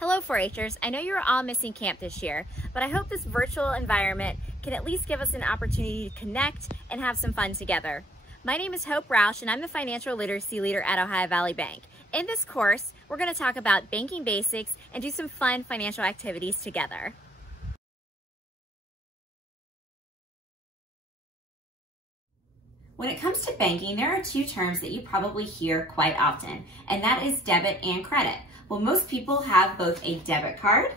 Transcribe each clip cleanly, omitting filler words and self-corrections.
Hello 4-Hers, I know you're all missing camp this year, but I hope this virtual environment can at least give us an opportunity to connect and have some fun together. My name is Hope Roush and I'm the Financial Literacy Leader at Ohio Valley Bank. In this course, we're going to talk about banking basics and do some fun financial activities together. When it comes to banking, there are two terms that you probably hear quite often, and that is debit and credit. Well, most people have both a debit card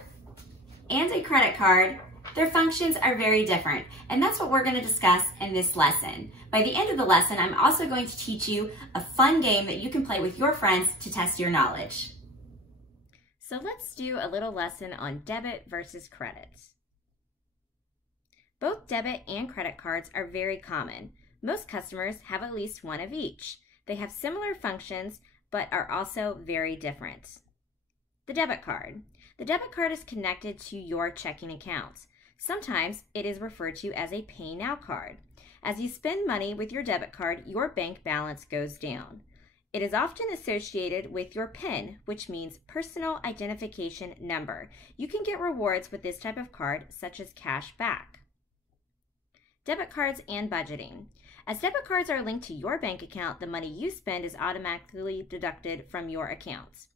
and a credit card. Their functions are very different, and that's what we're going to discuss in this lesson. By the end of the lesson, I'm also going to teach you a fun game that you can play with your friends to test your knowledge. So let's do a little lesson on debit versus credit. Both debit and credit cards are very common. Most customers have at least one of each. They have similar functions, but are also very different. The debit card. The debit card is connected to your checking account. Sometimes it is referred to as a Pay Now card. As you spend money with your debit card, your bank balance goes down. It is often associated with your PIN, which means Personal Identification Number. You can get rewards with this type of card, such as cash back. Debit cards and budgeting. As debit cards are linked to your bank account, the money you spend is automatically deducted from your account.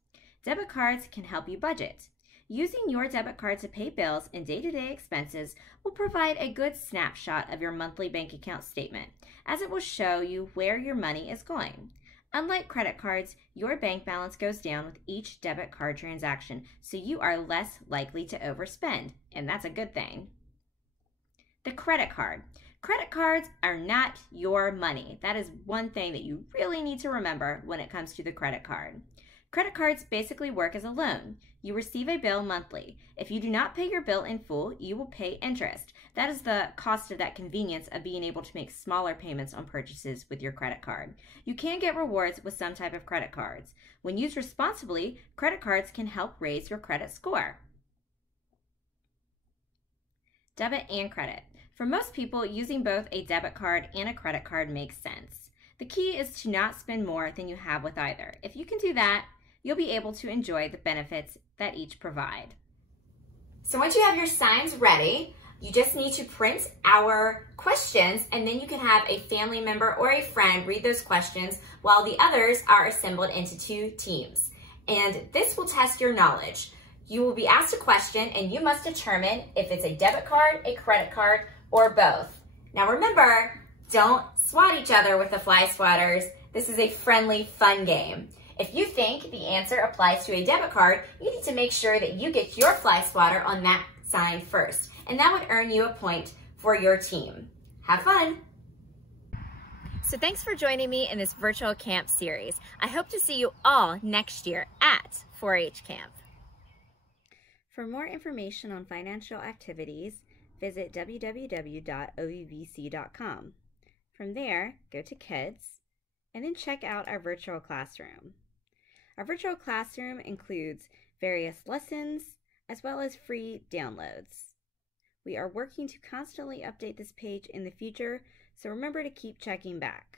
Debit cards can help you budget. Using your debit card to pay bills and day-to-day expenses will provide a good snapshot of your monthly bank account statement, as it will show you where your money is going. Unlike credit cards, your bank balance goes down with each debit card transaction, so you are less likely to overspend, and that's a good thing. The credit card. Credit cards are not your money. That is one thing that you really need to remember when it comes to the credit card. Credit cards basically work as a loan. You receive a bill monthly. If you do not pay your bill in full, you will pay interest. That is the cost of that convenience of being able to make smaller payments on purchases with your credit card. You can get rewards with some type of credit cards. When used responsibly, credit cards can help raise your credit score. Debit and credit. For most people, using both a debit card and a credit card makes sense. The key is to not spend more than you have with either. If you can do that, you'll be able to enjoy the benefits that each provide. So once you have your signs ready, you just need to print our questions, and then you can have a family member or a friend read those questions while the others are assembled into two teams. And this will test your knowledge. You will be asked a question and you must determine if it's a debit card, a credit card, or both. Now remember, don't swat each other with the fly swatters. This is a friendly, fun game. If you think the answer applies to a debit card, you need to make sure that you get your fly swatter on that sign first, and that would earn you a point for your team. Have fun! So thanks for joining me in this virtual camp series. I hope to see you all next year at 4-H Camp. For more information on financial activities, visit www.ovbc.com. From there, go to Kids, and then check out our virtual classroom. Our virtual classroom includes various lessons as well as free downloads. We are working to constantly update this page in the future, so remember to keep checking back.